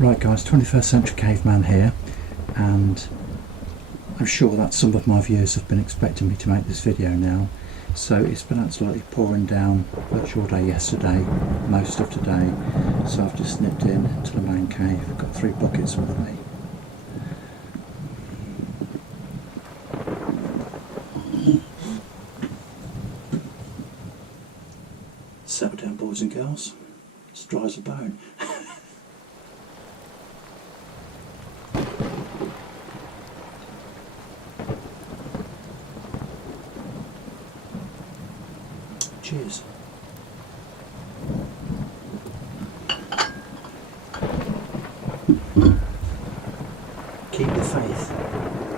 Right guys, 21st Century Caveman here, and I'm sure that some of my viewers have been expecting me to make this video now. So it's been absolutely pouring down virtual day yesterday, most of today, so I've just nipped in to the man cave. I've got 3 buckets with me. Settle down boys and girls, it's dry as a bone. Cheers. Keep the faith.